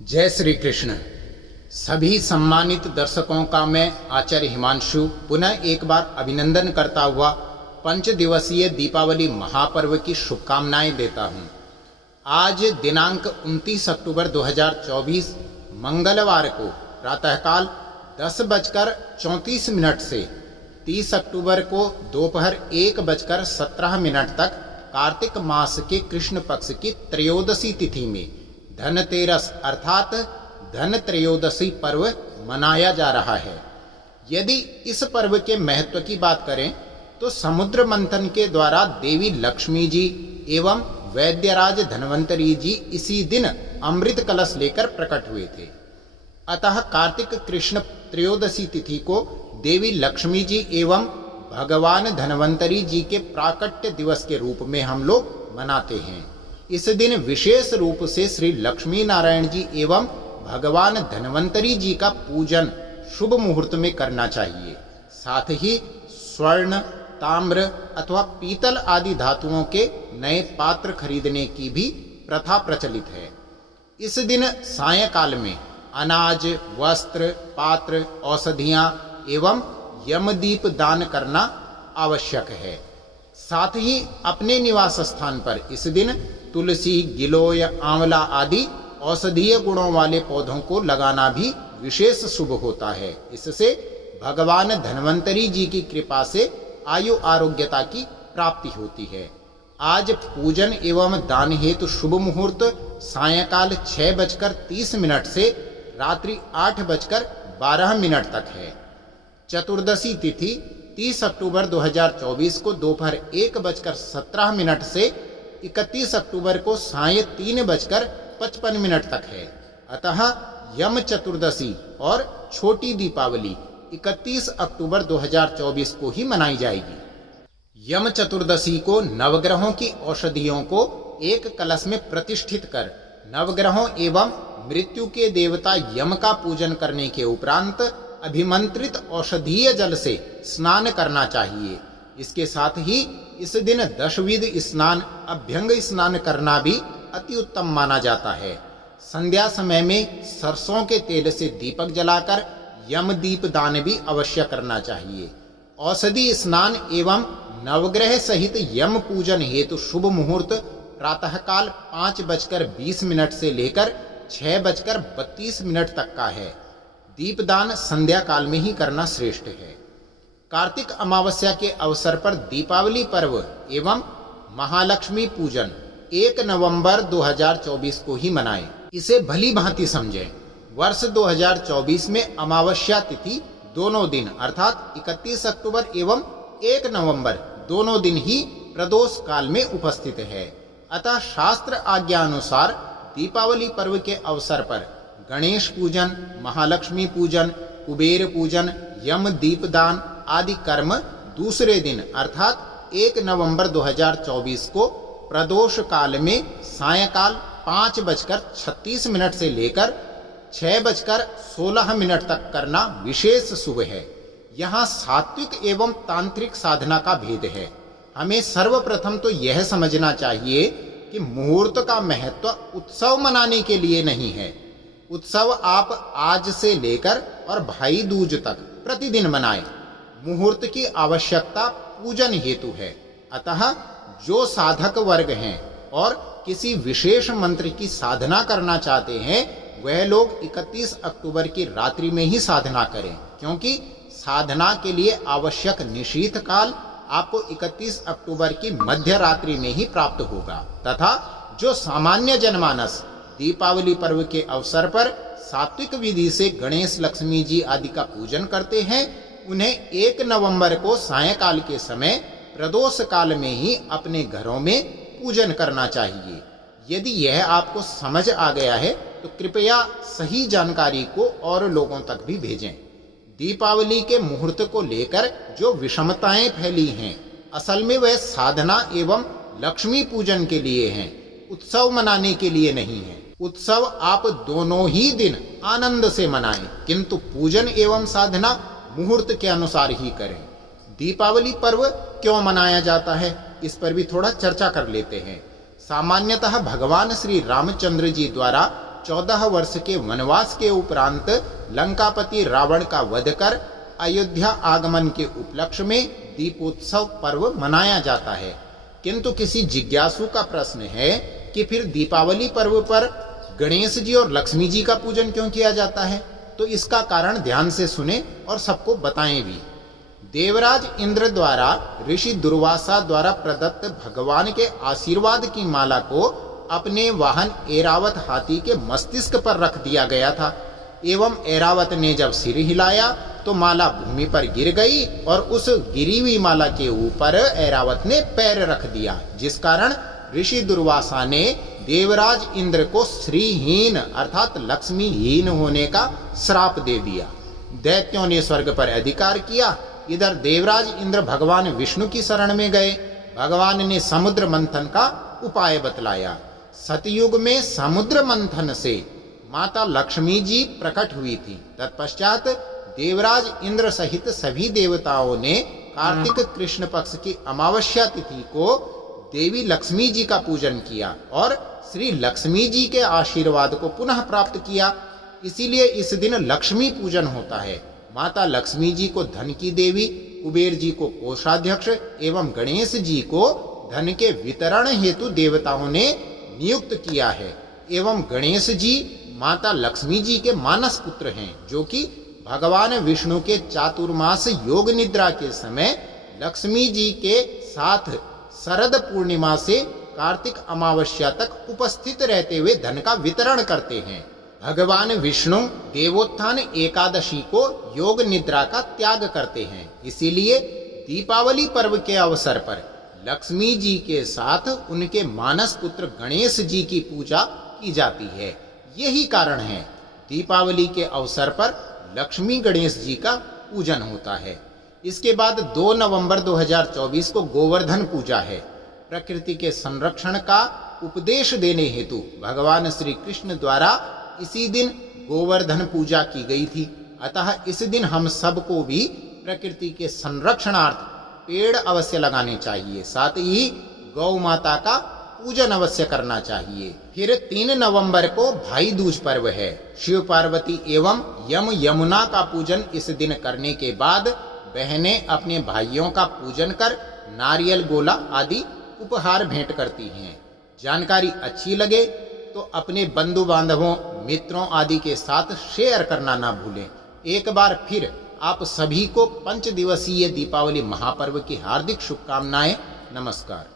जय श्री कृष्ण। सभी सम्मानित दर्शकों का मैं आचार्य हिमांशु पुनः एक बार अभिनंदन करता हुआ 5 दिवसीय दीपावली महापर्व की शुभकामनाएं देता हूं। आज दिनांक 29 अक्टूबर 2024 मंगलवार को प्रातःकाल 10:34 से 30 अक्टूबर को दोपहर 1:17 तक कार्तिक मास के कृष्ण पक्ष की त्रयोदशी तिथि में धनतेरस अर्थात धन त्रयोदशी पर्व मनाया जा रहा है। यदि इस पर्व के महत्व की बात करें तो समुद्र मंथन के द्वारा देवी लक्ष्मी जी एवं वैद्यराज धन्वंतरी जी इसी दिन अमृत कलश लेकर प्रकट हुए थे। अतः कार्तिक कृष्ण त्रयोदशी तिथि को देवी लक्ष्मी जी एवं भगवान धन्वंतरी जी के प्राकट्य दिवस के रूप में हम लोग मनाते हैं। इस दिन विशेष रूप से श्री लक्ष्मी नारायण जी एवं भगवान धन्वंतरी जी का पूजन शुभ मुहूर्त में करना चाहिए। साथ ही स्वर्ण, ताम्र अथवा पीतल आदि धातुओं के नए पात्र खरीदने की भी प्रथा प्रचलित है। इस दिन सायंकाल में अनाज, वस्त्र, पात्र, औषधियां एवं यमदीप दान करना आवश्यक है। साथ ही अपने निवास स्थान पर इस दिन तुलसी, गिलोय, आंवला आदि औषधीय गुणों वाले पौधों को लगाना भी विशेष शुभ होता है। इससे भगवान धन्वंतरी जी की कृपा से आयु आरोग्यता की प्राप्ति होती है। आज पूजन एवं दान हेतु शुभ मुहूर्त सायंकाल 6:30 से रात्रि 8:12 तक है। चतुर्दशी तिथि 30 अक्टूबर 2024 को दोपहर 1:17 से 31 अक्टूबर को सायं 3:55 तक है। अतः यम चतुर्दशी और छोटी दीपावली 31 अक्टूबर 2024 को ही मनाई जाएगी। यम चतुर्दशी को नवग्रहों की औषधियों को एक कलश में प्रतिष्ठित कर नवग्रहों एवं मृत्यु के देवता यम का पूजन करने के उपरांत अभिमंत्रित औषधीय जल से स्नान करना चाहिए। इसके साथ ही इस दिन दशविध स्नान, अभ्यंग स्नान करना भी अति उत्तम माना जाता है। संध्या समय में सरसों के तेल से दीपक जलाकर यम दीप दान भी अवश्य करना चाहिए। औषधि स्नान एवं नवग्रह सहित यम पूजन हेतु शुभ मुहूर्त प्रातःकाल 5:20 से लेकर 6:32 तक का है। दीपदान संध्या काल में ही करना श्रेष्ठ है। कार्तिक अमावस्या के अवसर पर दीपावली पर्व एवं महालक्ष्मी पूजन 1 नवंबर 2024 को ही मनाएं। इसे भली भांति समझें। वर्ष 2024 में अमावस्या तिथि दोनों दिन अर्थात 31 अक्टूबर एवं 1 नवंबर दोनों दिन ही प्रदोष काल में उपस्थित है। अतः शास्त्र आज्ञा अनुसार दीपावली पर्व के अवसर पर गणेश पूजन, महालक्ष्मी पूजन, कुबेर पूजन, यम दीपदान आदि कर्म दूसरे दिन अर्थात 1 नवंबर 2024 को प्रदोष काल में सायंकाल 5:36 से लेकर 6:16 तक करना विशेष शुभ है। यहाँ सात्विक एवं तांत्रिक साधना का भेद है। हमें सर्वप्रथम तो यह समझना चाहिए कि मुहूर्त का महत्व उत्सव मनाने के लिए नहीं है। उत्सव आप आज से लेकर और भाई दूज तक प्रतिदिन मनाएं। मुहूर्त की आवश्यकता पूजन हेतु है। अतः जो साधक वर्ग हैं और किसी विशेष मंत्र की साधना करना चाहते हैं वह लोग 31 अक्टूबर की रात्रि में ही साधना करें, क्योंकि साधना के लिए आवश्यक निशीथ काल आपको 31 अक्टूबर की मध्य रात्रि में ही प्राप्त होगा। तथा जो सामान्य जनमानस दीपावली पर्व के अवसर पर सात्विक विधि से गणेश, लक्ष्मी जी आदि का पूजन करते हैं उन्हें 1 नवंबर को सायंकाल के समय प्रदोष काल में ही अपने घरों में पूजन करना चाहिए। यदि यह आपको समझ आ गया है तो कृपया सही जानकारी को और लोगों तक भी भेजें। दीपावली के मुहूर्त को लेकर जो विषमताएं फैली हैं असल में वह साधना एवं लक्ष्मी पूजन के लिए हैं, उत्सव मनाने के लिए नहीं है। उत्सव आप दोनों ही दिन आनंद से मनाएं, किंतु पूजन एवं साधना मुहूर्त के अनुसार ही करें। दीपावली पर्व क्यों मनाया जाता है इस पर भी थोड़ा चर्चा कर लेते हैं। सामान्यतः भगवान श्री रामचंद्र जी द्वारा 14 वर्ष के वनवास के उपरांत लंकापति रावण का वध कर अयोध्या आगमन के उपलक्ष्य में दीपोत्सव पर्व मनाया जाता है। किंतु किसी जिज्ञासु का प्रश्न है कि फिर दीपावली पर्व पर गणेश जी और लक्ष्मी जी का पूजन क्यों किया जाता है? तो इसका कारण ध्यान से सुने और सबको बताएं भी। देवराज इंद्र द्वारा ऋषि दुर्वासा द्वारा प्रदत्त भगवान के आशीर्वाद की माला को अपने वाहन ऐरावत हाथी के मस्तिष्क पर रख दिया गया था एवं ऐरावत ने जब सिर हिलाया तो माला भूमि पर गिर गई और उस गिरी हुई माला के ऊपर ऐरावत ने पैर रख दिया, जिस कारण ऋषि दुर्वासा ने देवराज इंद्र को श्रीहीन अर्थात लक्ष्मीहीन होने का श्राप दे दिया। दैत्यों ने स्वर्ग पर अधिकार किया। इधर देवराज इंद्र भगवान विष्णु की शरण में गए। भगवान ने समुद्र मंथन का उपाय बतलाया। सतयुग में समुद्र मंथन से माता लक्ष्मी जी प्रकट हुई थी। तत्पश्चात देवराज इंद्र सहित सभी देवताओं ने कार्तिक कृष्ण पक्ष की अमावस्या तिथि को देवी लक्ष्मी जी का पूजन किया और श्री लक्ष्मी जी के आशीर्वाद को पुनः प्राप्त किया। इसीलिए इस दिन लक्ष्मी पूजन होता है। माता लक्ष्मी जी को धन की देवी, कुबेर जी को कोषाध्यक्ष एवं गणेश जी को धन के वितरण हेतु देवताओं ने नियुक्त किया है। एवं गणेश जी माता लक्ष्मी जी के मानस पुत्र हैं, जो कि भगवान विष्णु के चातुर्मास योग निद्रा के समय लक्ष्मी जी के साथ शरद पूर्णिमा से कार्तिक अमावस्या तक उपस्थित रहते हुए धन का वितरण करते हैं। भगवान विष्णु देवोत्थान एकादशी को योग निद्रा का त्याग करते हैं। इसीलिए दीपावली पर्व के अवसर पर लक्ष्मी जी के साथ उनके मानस पुत्र गणेश जी की पूजा की जाती है। यही कारण है दीपावली के अवसर पर लक्ष्मी गणेश जी का पूजन होता है। इसके बाद 2 नवंबर 2024 को गोवर्धन पूजा है। प्रकृति के संरक्षण का उपदेश देने हेतु भगवान श्री कृष्ण द्वारा इसी दिन गोवर्धन पूजा की गई थी। अतः इस दिन हम सबको भी प्रकृति के संरक्षणार्थ पेड़ अवश्य लगाने चाहिए, साथ ही गौ माता का पूजन अवश्य करना चाहिए। फिर 3 नवंबर को भाई दूज पर्व है। शिव पार्वती एवं यमुना का पूजन इस दिन करने के बाद बहनें अपने भाइयों का पूजन कर नारियल गोला आदि उपहार भेंट करती हैं। जानकारी अच्छी लगे तो अपने बंधु बांधवों, मित्रों आदि के साथ शेयर करना ना भूलें। एक बार फिर आप सभी को 5 दिवसीय दीपावली महापर्व की हार्दिक शुभकामनाएं। नमस्कार।